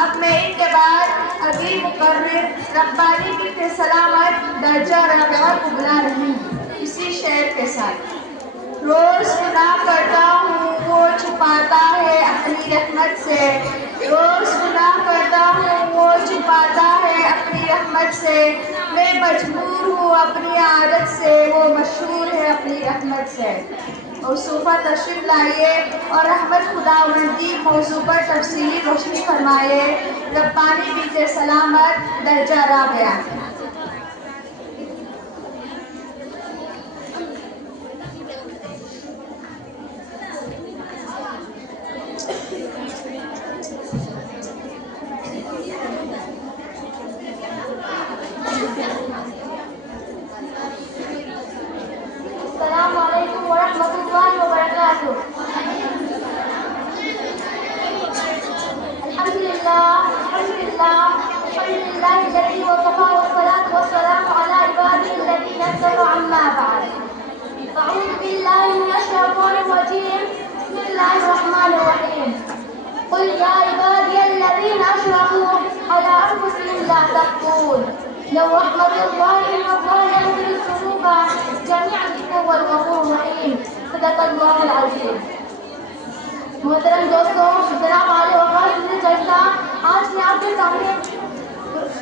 اب میں ان کے بعد ابھی مقرر ربانی بنت سلامت درجہ رابعہ کو بلا رہی ہوں اسی شعر کے ساتھ۔ روز گناہ کرتا ہوں وہ چھپاتا ہے اپنی رحمت سے، روز گناہ کرتا ہوں وہ چھپاتا ہے اپنی رحمت سے، میں مجبور ہوں اپنی عادت سے، وہ مشہور ہے اپنی رحمت سے۔ اور صوفہ تشریف لائیے اور رحمت خداوندی موضوع پر تفصیلی روشنی فرمائے۔ ربانی بنت سلامت درجہ رابعہ۔ السلام علیکم ورحمۃ اللہ وبرکاتہ۔ الحمد للہ الذی وکفی والصلاة والسلام علی عباده الذین اصطفی اما بعد۔ اعوذ باللہ من الشیطان الرجیم، بسم اللہ الرحمن الرحیم۔ قل یا عبادی الذین اشرکوا علی انفسهم لا تقنطوا من رحمۃ اللہ ان اللہ یغفر الذنوب جميعا انه هو الغفور الرحیم۔ صدق اللہ العظیم۔ محترم دوستوں، جناب عالی وقار سے جلسہ آج میں آپ کے سامنے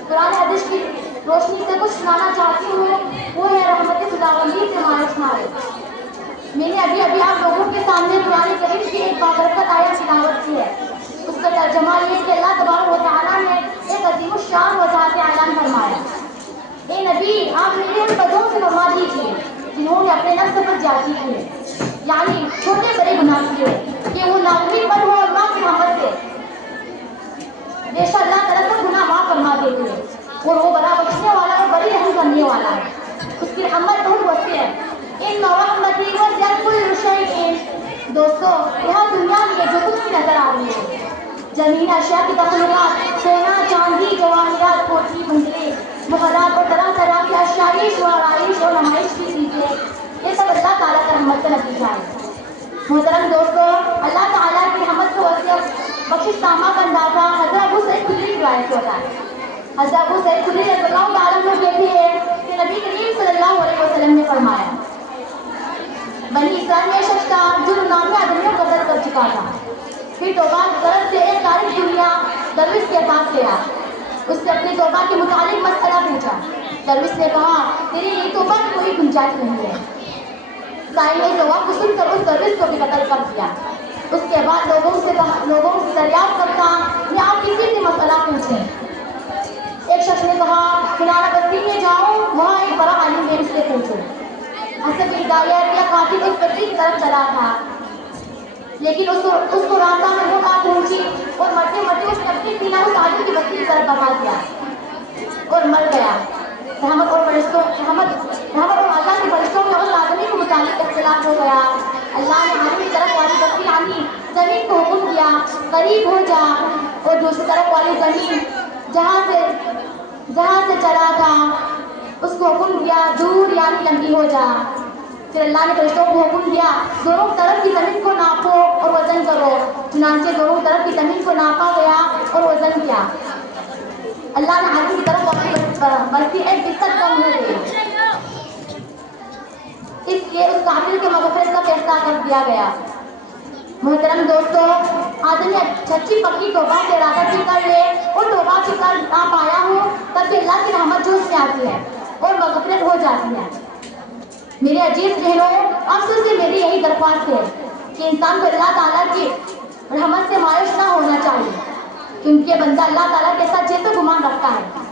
قرآن حدیث کی روشنی سے کچھ سنانا چاہتی ہوں، وہ ہے رحمت خداوندی سے مایوس نہ ہو۔ میں نے ابھی آپ لوگوں کے سامنے قرآن کریم کی ایک بابرکت آیت تلاوت کی ہے۔ اس کا ترجمہ یہ کہ اللہ تبارک و تعالیٰ نے ایک عظیم الشان وضاحت اعلان فرمایا۔ اے نبی، آپ میرے ان بندوں سے فرما دیجیے جنہوں نے اپنے نفس پر جاتی کیے، یعنی چھوٹے بڑے گناہ کیے، کہ وہ ناامید بن ہو اللہ کی رحمت سے۔ بے شک اللہ تعالیٰ سب گناہ معاف فرما دیتے ہیں اور وہ بڑا بخشنے والا اور بڑی رحم کرنے والا ہے۔ اس کی رحمت بہت وسیع ہے۔ ان رحمتی وسعت کل شیء۔ دوستو، یہاں دنیا میں جو کچھ بھی نظر آ رہی ہے، زمین اشیاء کی تخلیقات، سونا چاندی جواہرات کوٹھی بنگلے محلات اور طرح طرح کی اشائش و آرائش اور نمائش کی چیزیں، یہ سب اللہ تعالیٰ کی رحمت کا نتیجہ ہے۔ محترم دوستو، اللہ تعالیٰ کی رحمت کو وسیع بخشش تامہ کا اندازہ حضرت ابو سعید خدری کی روایت سے ہوتا ہے۔ حضرت ابو سعید خدری رضی اللہ تعالیٰ عنہ کہتے ہیں کہ نبی کریم صلی اللہ علیہ وسلم نے فرمایا، بنی اسرائیل میں شخص تھا جو نامی آدمیوں کو قتل کر چکا تھا۔ پھر توبہ کی طرف سے ایک تاریخ دنیا درویش کے پاس گیا، اس سے اپنی توبہ کے متعلق مسئلہ پوچھا۔ درویش نے کہا، تیری یہ توبہ کی کوئی گنجائش نہیں ہے۔ سائل نے جواب کو سن کر اس درویش کو بھی قتل کر دیا۔ اس کے بعد لوگوں سے دریافت کرتا یا آپ کسی سے مسئلہ پوچھیں۔ ایک شخص نے کہا، کنارہ بستی میں جاؤ، وہاں ایک بڑا عالم ہے، اس سے پوچھو۔ حسب ہدایت یا قاتل اس بستی کی طرف چلا تھا، لیکن اس کو راستہ میں وہ آگ پہنچی اور مرتے مرتے اس نے اپنی سینہ اس عالم کی بستی کی طرف بہا دیا اور مر گیا۔ رحمت اور اللہ کے فرشتوں میں اس آدمی کے متعلق اختلاف ہو گیا۔ اللہ نے عالم کی طرف والی بستی یعنی زمین کو حکم دیا، قریب ہو جا، اور دوسری طرف والی زمین جہاں سے چلا تھا اس کو حکم دیا، دور یعنی لمبی ہو جا۔ پھر اللہ نے فرشتوں کو حکم دیا، دونوں طرف کی زمین کو ناپو اور وزن کرو۔ چنانچہ دونوں طرف کی زمین کو ناپا گیا اور وزن کیا۔ اللہ نے عالم کی طرف بلکہ ایک بستر کم ہو گئی، اس لیے اس قاتل کے مغفرت کا فیصلہ کر دیا گیا۔ محترم دوستو، آدمی سچی پکی توبہ کے ارادہ کی کر لے اور توبہ کی کر نہ پایا ہو تب بھی اللہ کی رحمت جو اس میں آتی ہے اور مغفرت ہو جاتی ہے۔ میرے عزیز بہنوں، افسوس سے میری یہی درخواست ہے کہ انسان کو اللہ تعالیٰ کی رحمت سے مایوس نہ ہونا چاہیے، کیونکہ بندہ اللہ تعالیٰ کے ساتھ جیسے گمان رکھتا ہے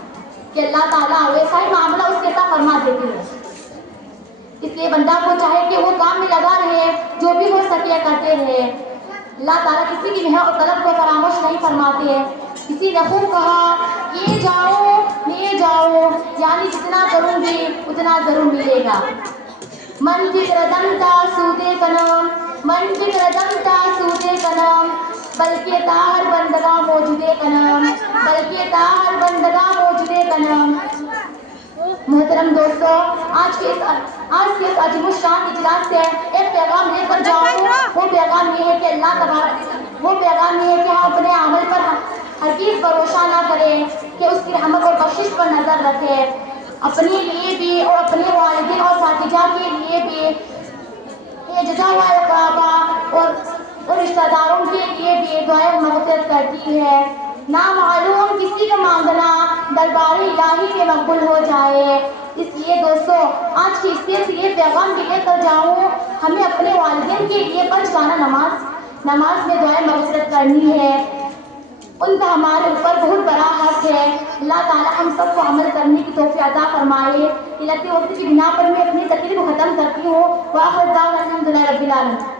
کہ اللہ تعالیٰ ویسا ہی معاملہ اس کے ساتھ فرما دیتے ہیں۔ اس لیے بندہ کو چاہے کہ وہ کام میں لگا رہے، جو بھی ہو سکے کرتے رہے۔ اللہ تعالیٰ کسی کی محنت اور طلب کو فراموش نہیں فرماتے ہیں۔ کسی نے خوب کہا، یہ جاؤ یعنی جتنا کروں گی اتنا ضرور ملے گا۔ من فکر دم تا سودے کنم، من فکر دم تا سودے کنم، بلکہ تاہر بندگاہ موجودے کنم، بلکہ تاہر بندگاہ موجودے کنم۔ محترم دوستو، آج کے اس عجیب الشان اجلاس سے ایک پیغام لے کر جاؤں۔ وہ پیغام یہ ہے کہ ہم اپنے عمل پر ہرگز بھروسہ نہ کرے کہ اس کی رحمت اور بخشش پر نظر رکھے. اپنے لیے بھی اور اپنے والدین اور اساتذہ کے لیے بھی یہ جزا ہوا کعبہ اور رشتہ داروں کے لیے بھی دعائیں مغفرت کرتی ہے. نامعلوم کسی کا مانگنا دربار الہی میں مقبول ہو جائے. اس لیے دوستو آج کی حصے سے یہ پیغام بھی لے کر جاؤں، ہمیں اپنے والدین کے لیے پنجگانہ نماز میں دعائیں مغفرت کرنی ہے. ان کا ہمارے اوپر بہت بڑا حق ہے. اللہ تعالیٰ ہم سب کو عمل کرنے کی توفیق عطا فرمائے. قلت وقت کی بنا پر میں اپنی تقریر کو ختم کرتی ہوں. وآخر دعوانا الحمدللہ رب العالمین.